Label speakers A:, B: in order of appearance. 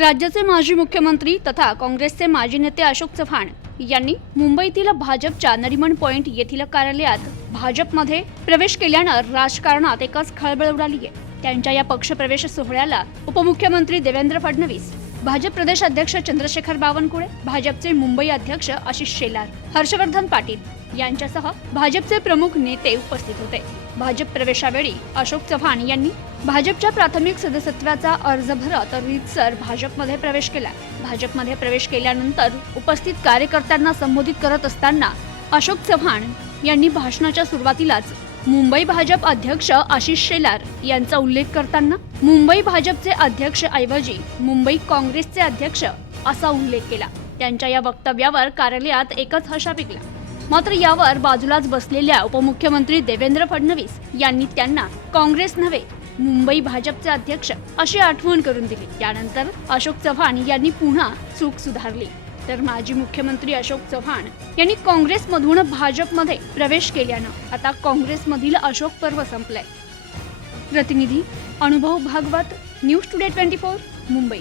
A: राज्याचे माजी मुख्यमंत्री तथा काँग्रेसचे माजी नेते अशोक चव्हाण यांनी मुंबईतील भाजपच्या नरिमन पॉइंट येथील कार्यालयात भाजपमध्ये प्रवेश केल्यानं राजकारणात एकच खळबळ उडाली आहे त्यांच्या या पक्षप्रवेश सोहळ्याला उपमुख्यमंत्री देवेंद्र फडणवीस भाजप प्रदेश अध्यक्ष चंद्रशेखर बावनकुळे भाजपचे मुंबई अध्यक्ष आशिष शेलार हर्षवर्धन पाटील यांच्यासह भाजपचे प्रमुख नेते उपस्थित होते. भाजप प्रवेशावेळी अशोक चव्हाण यांनी भाजपच्या प्राथमिक सदस्यत्वाचा अर्ज भरत रितसर भाजपमध्ये प्रवेश केला. भाजपमध्ये प्रवेश केल्यानंतर उपस्थित कार्यकर्त्यांना संबोधित करत असताना अशोक चव्हाण यांनी भाषणाच्या सुरुवातीलाच मुंबई भाजप अध्यक्ष आशिष शेलार यांचा उल्लेख करताना मुंबई भाजपचे अध्यक्ष ऐवजी मुंबई काँग्रेसचे अध्यक्ष असा उल्लेख केला. त्यांच्या या वक्तव्यावर कार्यालयात एकच हशा पिकला. मात्र यावर बाजूलाच बसलेल्या उपमुख्यमंत्री देवेंद्र फडणवीस यांनी त्यांना काँग्रेस नव्हे मुंबई भाजपचे अध्यक्ष अशी आठवण करून दिली. त्यानंतर अशोक चव्हाण यांनी पुन्हा चूक सुधारली. तर माजी मुख्यमंत्री अशोक चव्हाण यांनी काँग्रेसमधून भाजपमध्ये प्रवेश केल्यानं आता काँग्रेसमधील अशोक पर्व संपलंय. प्रतिनिधी Anubhav Bhagwat news today twenty four Mumbai.